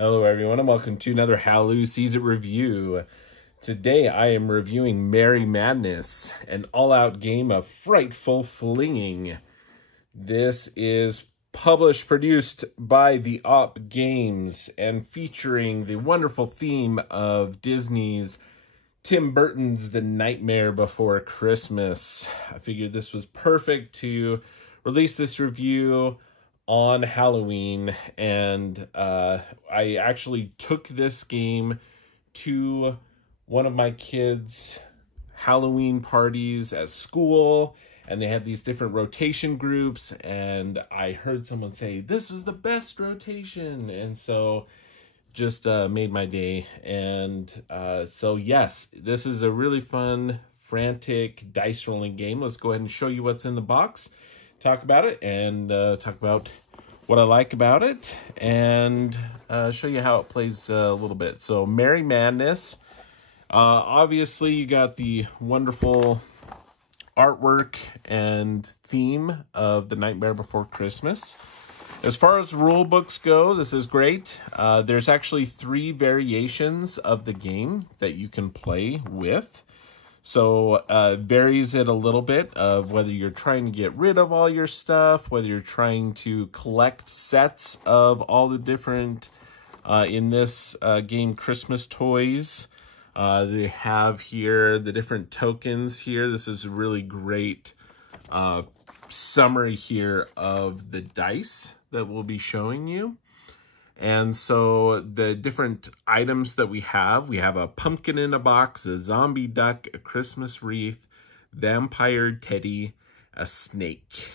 Hello everyone and welcome to another Halloween Season Review. Today I am reviewing Merry Madness, an all-out game of frightful flinging. This is produced by the Op Games and featuring the wonderful theme of Disney's Tim Burton's The Nightmare Before Christmas. I figured this was perfect to release this review on Halloween, and I actually took this game to one of my kids' Halloween parties at school, and they had these different rotation groups, and I heard someone say, this is the best rotation, and so just made my day. And so yes, this is a really fun, frantic dice rolling game. Let's go ahead and show you what's in the box, talk about it, and talk about what I like about it, and show you how it plays a little bit. So Merry Madness, obviously you got the wonderful artwork and theme of The Nightmare Before Christmas. As far as rule books go, this is great. There's actually 3 variations of the game that you can play with. So varies it a little bit of whether you're trying to get rid of all your stuff, whether you're trying to collect sets of all the different, in this game, Christmas toys. They have here the different tokens here. This is a really great summary here of the dice that we'll be showing you. And so the different items that we have a pumpkin in a box, a zombie duck, a Christmas wreath, vampire teddy, a snake.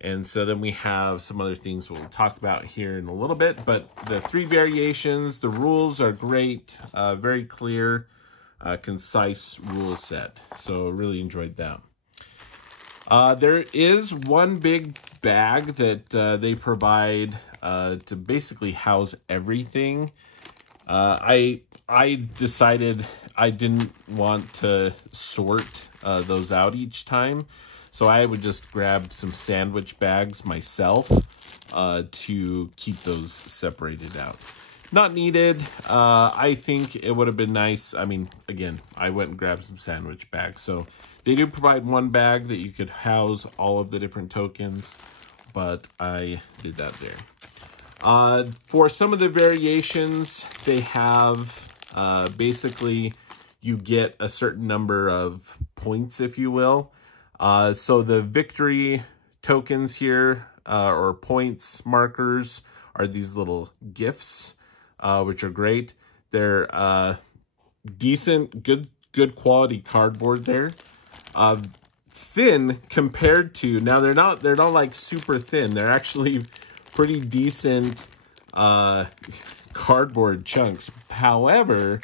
And so then we have some other things we'll talk about here in a little bit, but the 3 variations, the rules are great, very clear, concise rule set. So really enjoyed that. There is one big bag that they provide to basically house everything. I decided I didn't want to sort those out each time, so I would just grab some sandwich bags myself to keep those separated out. Not needed. I think it would have been nice. I mean, again, I went and grabbed some sandwich bags. So they do provide one bag that you could house all of the different tokens, but I did that there. For some of the variations, they have basically you get a certain number of points, if you will. So the victory tokens here, or points markers, are these little gifts, which are great. They're decent, good quality cardboard there. Thin compared to, now they're not like super thin. They're actually pretty decent cardboard chunks. However,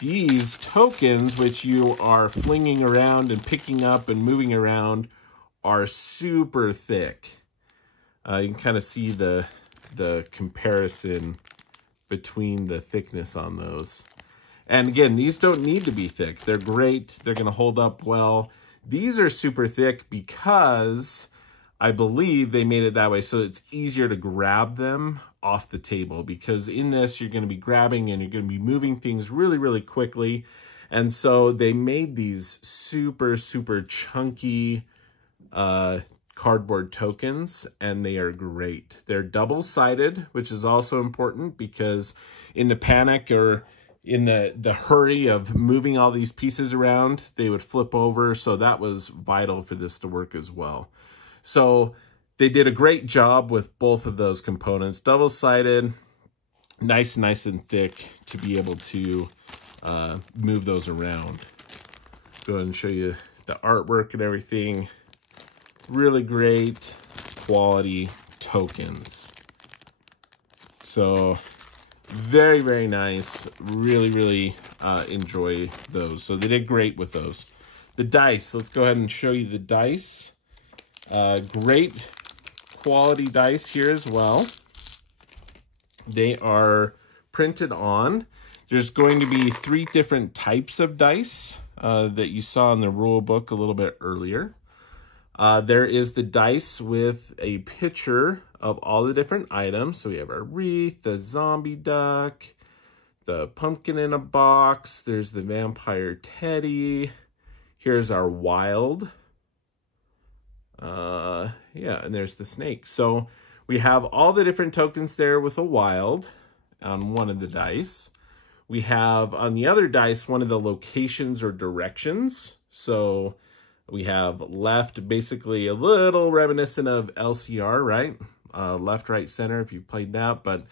these tokens, which you are flinging around and picking up and moving around, are super thick. You can kind of see the comparison between the thickness on those. And again, these don't need to be thick. They're great. They're going to hold up well. These are super thick because I believe they made it that way so it's easier to grab them off the table, because in this you're going to be grabbing and you're going to be moving things really, really quickly. And so they made these super, super chunky cardboard tokens, and they are great. They're double-sided, which is also important because in the panic or in the hurry of moving all these pieces around, they would flip over. So that was vital for this to work as well. So they did a great job with both of those components. Double-sided, nice and thick to be able to move those around. Go ahead and show you the artwork and everything. Really great quality tokens. So very, very nice. Really enjoy those. So they did great with those. The dice, let's go ahead and show you the dice. Great quality dice here as well. They are printed on. There's going to be 3 different types of dice that you saw in the rule book a little bit earlier. There is the dice with a picture of all the different items. So we have our wreath, the zombie duck, the pumpkin in a box. There's the vampire teddy. Here's our wild. Yeah, and there's the snake. So we have all the different tokens there with a wild on one of the dice. We have on the other dice one of the locations or directions. So we have left, basically a little reminiscent of LCR, right? Left, right, center, if you played that. But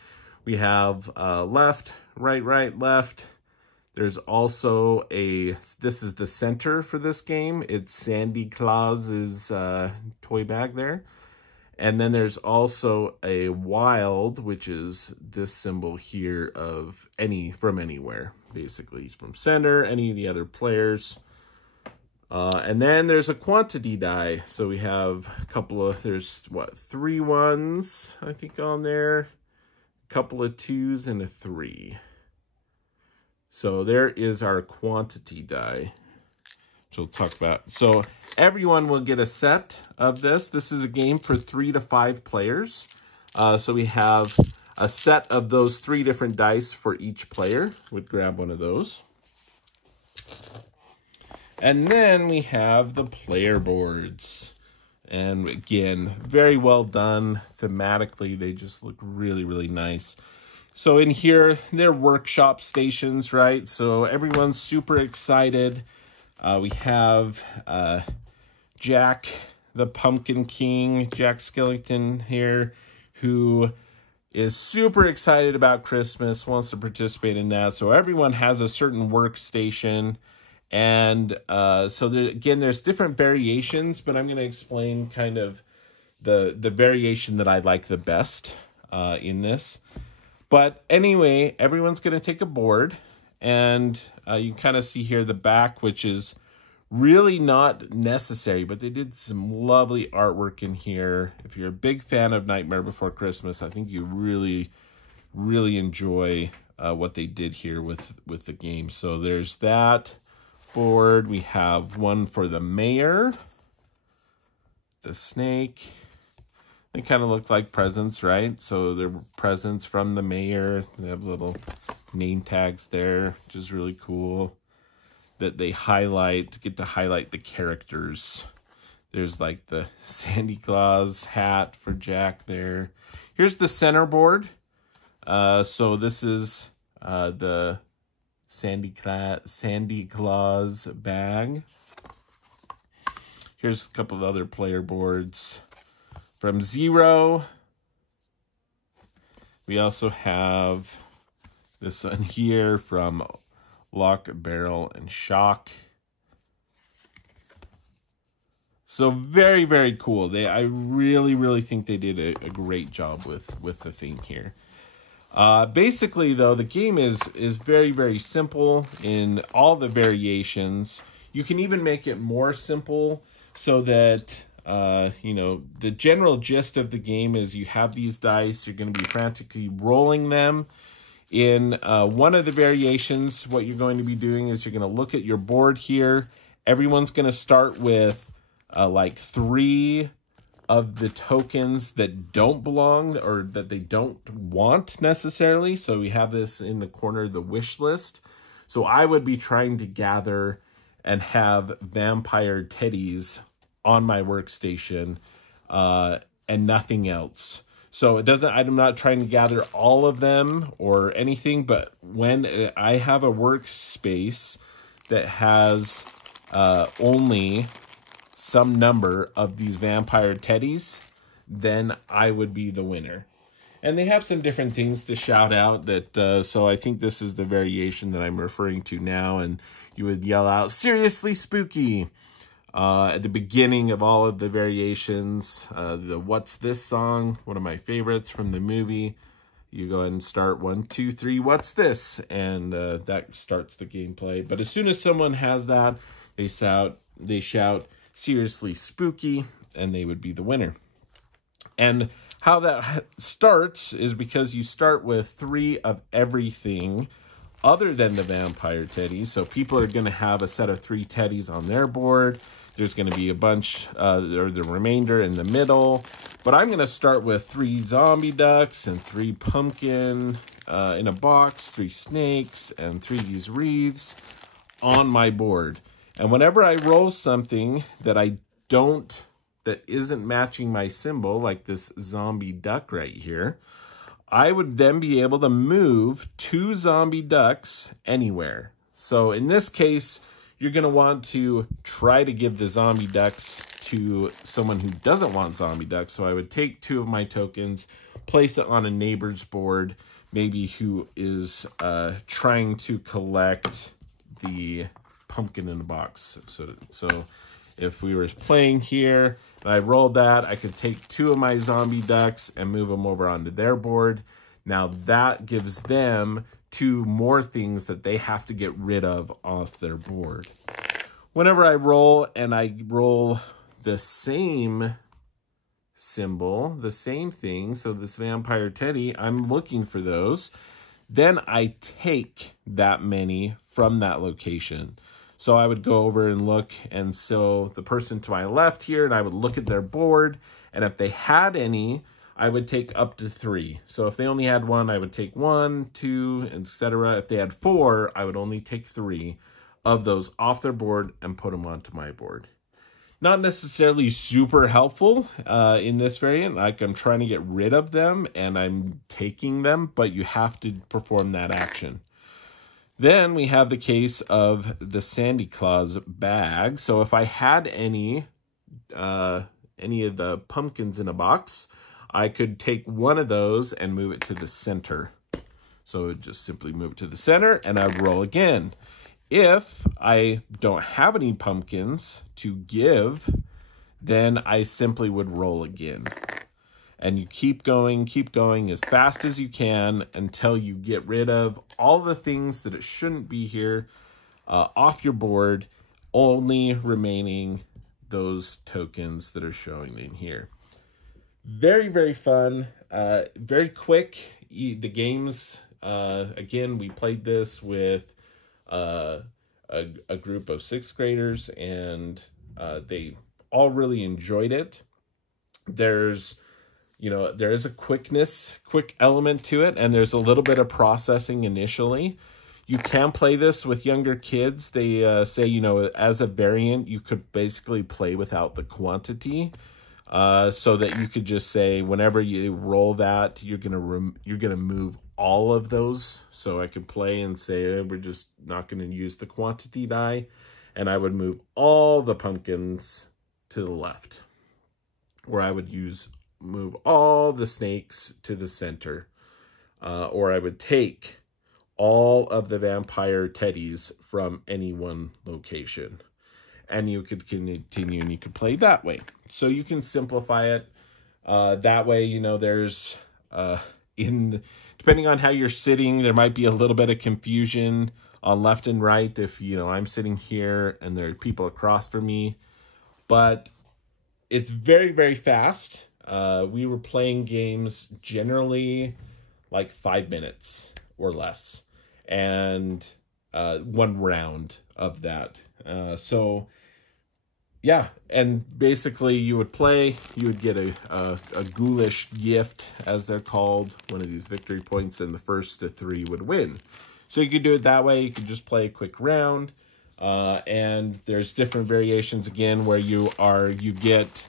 we have left, right, left. There's also this is the center for this game. It's Sandy Claus's toy bag there. And then there's also a wild, which is this symbol here of from anywhere, basically. From center, any of the other players. And then there's a quantity die. So we have a couple of, there's what, 3 1s, I think, on there. A couple of 2s and a 3. So there is our quantity die, which we'll talk about. So everyone will get a set of this. This is a game for 3 to 5 players. So we have a set of those 3 different dice for each player. We'd grab one of those. And then we have the player boards. And again, very well done. Thematically, they just look really, really nice. So in here, they're workshop stations, right? So everyone's super excited. We have Jack, the Pumpkin King, Jack Skellington here, who is super excited about Christmas, wants to participate in that. So everyone has a certain workstation. And so again, there's different variations, but I'm going to explain kind of the variation that I like the best in this. But anyway, everyone's going to take a board, and you kind of see here the back, which is really not necessary, but they did some lovely artwork in here. If you're a big fan of Nightmare Before Christmas, I think you really, really enjoy what they did here with the game. So there's that board. We have one for the mayor, the snake. They kind of look like presents, right? So they're presents from the mayor. They have little name tags there, which is really cool. That they get to highlight the characters. There's like the Santa Claus hat for Jack there. Here's the center board. So this is the Sandy Claus bag. Here's a couple of other player boards. From Zero, we also have this one here from Lock, Barrel, and Shock. So very, very cool. I really, really think they did a great job with the theme here. Basically, though, the game is very, very simple in all the variations. You can even make it more simple so that you know, the general gist of the game is you have these dice, you're going to be frantically rolling them. In one of the variations, what you're going to be doing is you're going to look at your board here. Everyone's going to start with like 3 of the tokens that don't belong or that they don't want necessarily. So we have this in the corner, the wish list. So I would be trying to gather and have vampire teddies on my workstation and nothing else. So I'm not trying to gather all of them or anything, but when I have a workspace that has only some number of these vampire teddies, then I would be the winner. And they have some different things to shout out that, so I think this is the variation that I'm referring to now, and you would yell out, "Seriously spooky!" At the beginning of all of the variations, the What's This song, one of my favorites from the movie. You go ahead and start 1, 2, 3, what's this? And that starts the gameplay. But as soon as someone has that, they shout, "Seriously spooky," and they would be the winner. And how that starts is because you start with 3 of everything other than the vampire teddies. So people are going to have a set of 3 teddies on their board. There's going to be a bunch, or the remainder in the middle. But I'm going to start with 3 zombie ducks and 3 pumpkin in a box, 3 snakes, and 3 of these wreaths on my board. And whenever I roll something that that isn't matching my symbol, like this zombie duck right here, I would then be able to move 2 zombie ducks anywhere. So in this case, you're going to want to try to give the zombie ducks to someone who doesn't want zombie ducks. So I would take 2 of my tokens, place it on a neighbor's board, maybe who is trying to collect the pumpkin in the box. So if we were playing here and I rolled that, I could take 2 of my zombie ducks and move them over onto their board. Now that gives them 2 more things that they have to get rid of off their board. Whenever I roll and I roll the same symbol, the same thing, so this vampire teddy, I'm looking for those, then I take that many from that location. So I would go over and look, and so the person to my left here, and I would look at their board, and if they had any, I would take up to 3. So if they only had 1, I would take 1, 2, etc. If they had 4, I would only take 3 of those off their board and put them onto my board. Not necessarily super helpful in this variant. Like, I'm trying to get rid of them and I'm taking them, but you have to perform that action. Then we have the case of the Sandy Claus bag. So if I had any of the pumpkins in a box, I could take 1 of those and move it to the center. So just simply move it to the center and I'd roll again. If I don't have any pumpkins to give, then I simply would roll again. And you keep going as fast as you can until you get rid of all the things that it shouldn't be here off your board, only remaining those tokens that are showing in here. Very, very fun, very quick. The games, again, we played this with a group of 6th graders, and they all really enjoyed it. There is a quick element to it, and there's a little bit of processing initially. You can play this with younger kids. They say, as a variant, you could basically play without the quantity, so that you could just say, whenever you roll that, you're gonna move all of those. So I could play and say, we're just not gonna use the quantity die, and I would move all the pumpkins to the left, or I would move all the snakes to the center, or I would take all of the vampire teddies from any one location. And you could continue and you could play that way. So you can simplify it that way. There's depending on how you're sitting, there might be a little bit of confusion on left and right if I'm sitting here and there are people across from me. But it's very, very fast. We were playing games generally like 5 minutes or less, and 1 round of that. So yeah, and basically you would play, you would get a ghoulish gift, as they're called, one of these victory points, and the first to 3 would win. So you could do it that way. You could just play a quick round, and there's different variations again where you get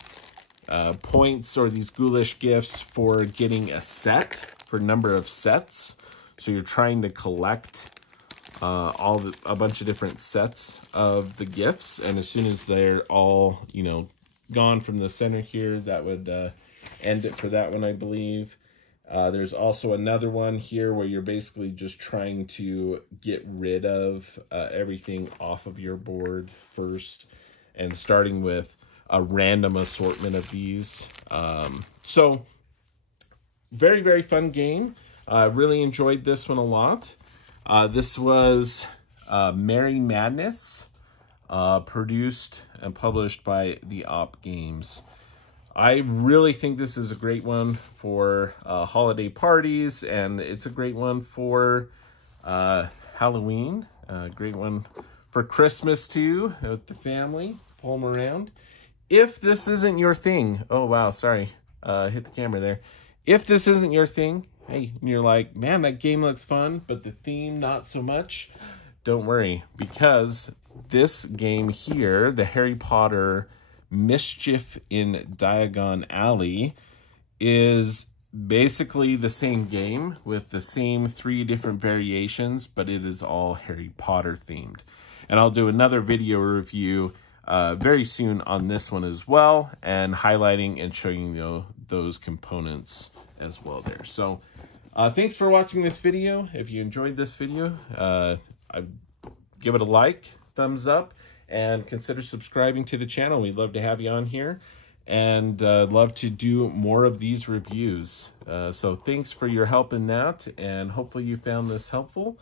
points or these ghoulish gifts for getting a set, for number of sets. So you're trying to collect a bunch of different sets of the gifts, and as soon as they're all gone from the center here, that would end it for that one, I believe. There's also another one here where you're basically just trying to get rid of everything off of your board first, and starting with a random assortment of these. So very, very fun game. I really enjoyed this one a lot. This was Merry Madness, produced and published by the Op Games. I really think this is a great one for holiday parties, and it's a great one for Halloween. A great one for Christmas too, with the family. pull them around. If this isn't your thing, oh wow, sorry, hit the camera there. If this isn't your thing, hey, you're like, man, that game looks fun, but the theme not so much, don't worry, because this game here, the Harry Potter Mischief in Diagon Alley, is basically the same game with the same 3 different variations, but it is all Harry Potter themed. And I'll do another video review very soon on this one as well, and highlighting and showing you those components as well there. So thanks for watching this video. If you enjoyed this video, give it a like, thumbs up, and consider subscribing to the channel. We'd love to have you on here, and love to do more of these reviews. So thanks for your help in that, and hopefully you found this helpful.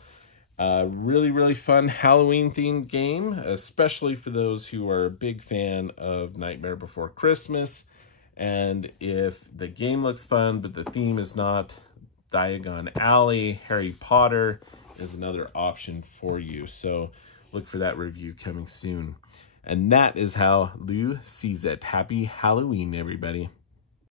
Really fun Halloween themed game, especially for those who are a big fan of Nightmare Before Christmas. And if the game looks fun but the theme is not, Diagon Alley Harry Potter is another option for you. So look for that review coming soon. And that is how Lou sees it. Happy Halloween, everybody.